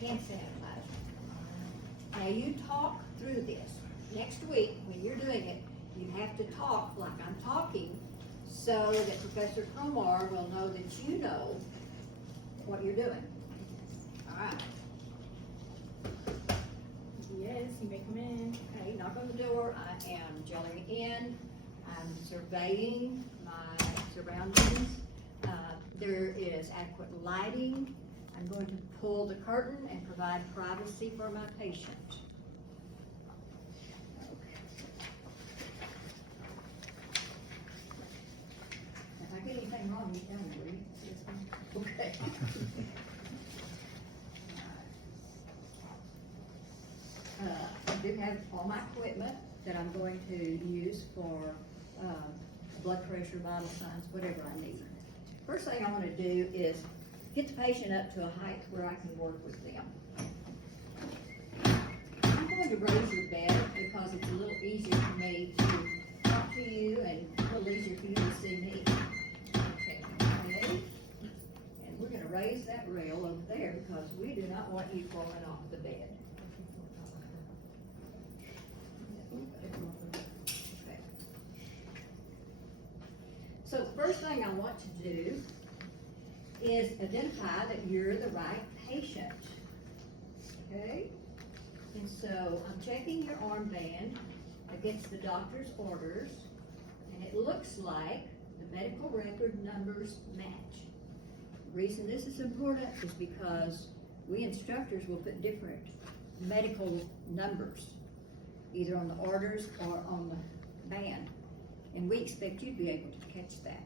hand sanitizer. Now you talk through this. Next week, when you're doing it, you have to talk like I'm talking so that Professor Komar will know that you know what you're doing. All right. Yes, you may come in. Okay, knock on the door. I am gelling in. I'm surveying my surroundings. There is adequate lighting. I'm going to pull the curtain and provide privacy for my patient. If I get anything wrong, you tell me, will you? Okay. I do have all my equipment that I'm going to use for blood pressure, vital signs, whatever I need. First thing I want to do is get the patient up to a height where I can work with them. I'm going to raise your bed because it's a little easier for me to talk to you and a little easier for you to see me. Okay, ready? And we're going to raise that rail over there because we do not want you falling off the bed. Okay. So the first thing I want to do is identify that you're the right patient. Okay? And so I'm checking your armband against the doctor's orders, and it looks like the medical record numbers match. The reason this is important is because we instructors will put different medical numbers, either on the orders or on the band, and we expect you to be able to catch that.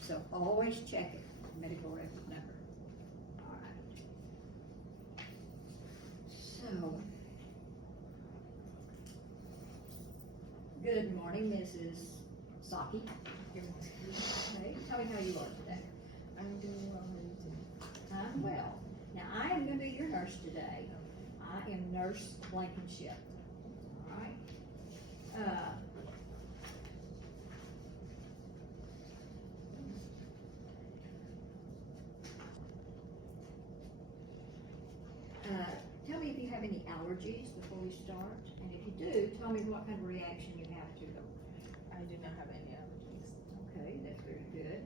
So always check it, medical record number. All right. So, good morning, Mrs. Saki. Okay, tell me how you are today. I'm doing well. How are you doing? I'm well. Now, I am going to be your nurse today. I am Nurse Blankenship. All right. Tell me if you have any allergies before we start, and if you do, tell me what kind of reaction you have to them. I do not have any allergies. Okay, that's very good.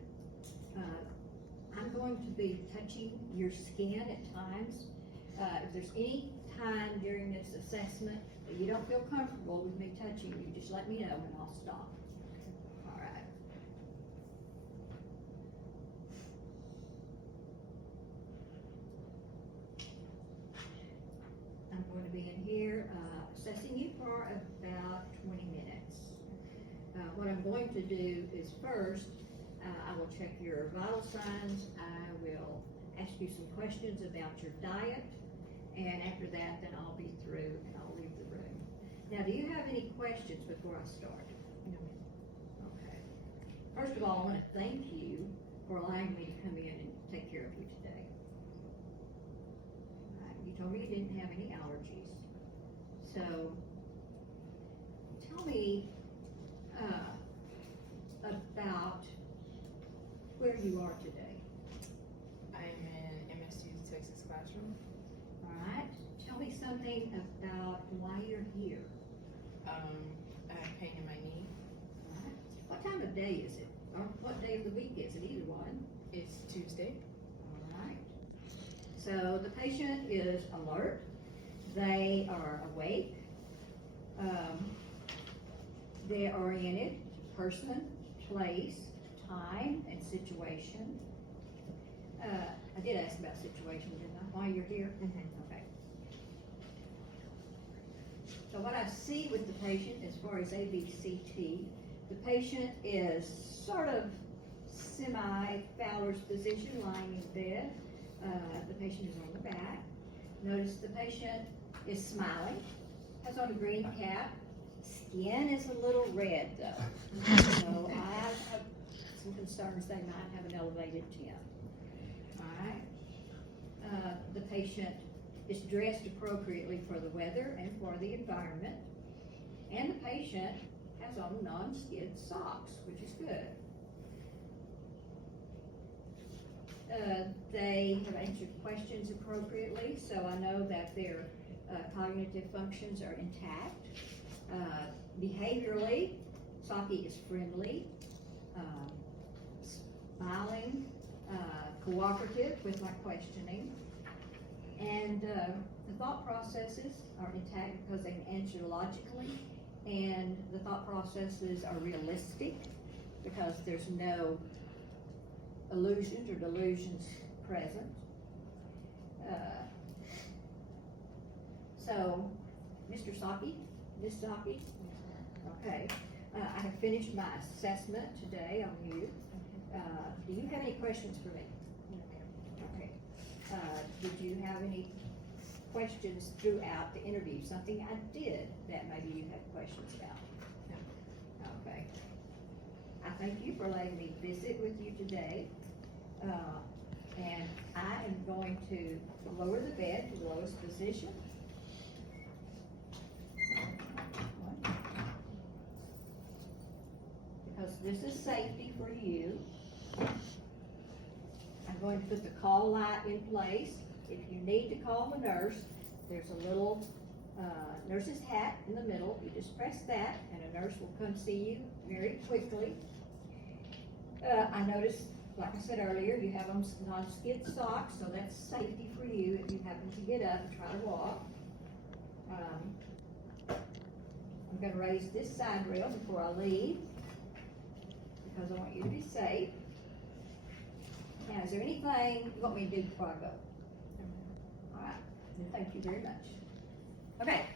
I'm going to be touching your skin at times. If there's any time during this assessment that you don't feel comfortable with me touching you, just let me know and I'll stop. All right. I'm going to be in here assessing you for about 20 minutes. What I'm going to do is first, I will check your vital signs. I will ask you some questions about your diet. And after that, then I'll be through and I'll leave the room. Now, do you have any questions before I start? No. Okay. First of all, I want to thank you for allowing me to come in and take care of you today. You told me you didn't have any allergies. So, tell me about where you are today. I'm in MSU's Texas classroom. All right. Tell me something about why you're here. I have pain in my knee. All right. What time of day is it? Or what day of the week is it? Either one. It's Tuesday. All right. So the patient is alert. They are awake. They're oriented, person, place, time, and situation. I did ask about situation, didn't I? Why you're here? Okay. So what I see with the patient as far as ABCT, the patient is sort of semi-Fowler's position, lying in bed. The patient is on the back. Notice the patient is smiling, has on a green cap. Skin is a little red though. So I have some concerns they might have an elevated temp. Alright. The patient is dressed appropriately for the weather and for the environment. And the patient has on non-skid socks, which is good. they have answered questions appropriately, so I know that their cognitive functions are intact. Behaviorally, Saki is friendly, smiling, cooperative with my questioning. And the thought processes are intact because they can answer logically, and the thought processes are realistic because there's no illusions or delusions present. So, Mr. Saki, Ms. Saki, okay, I have finished my assessment today on you. Do you have any questions for me? Okay. Did you have any questions throughout the interview? Something I did that maybe you have questions about? No. Okay. I thank you for letting me visit with you today. And I am going to lower the bed to the lowest position. Because this is safety for you. I'm going to put the call light in place. If you need to call the nurse, there's a little nurse's hat in the middle. You just press that and a nurse will come see you very quickly. I noticed, like I said earlier, you have on non-skid socks, so that's safety for you if you happen to get up and try to walk. I'm going to raise this side rail before I leave because I want you to be safe. Now, is there anything you want me to do before I go? All right, then thank you very much. Okay.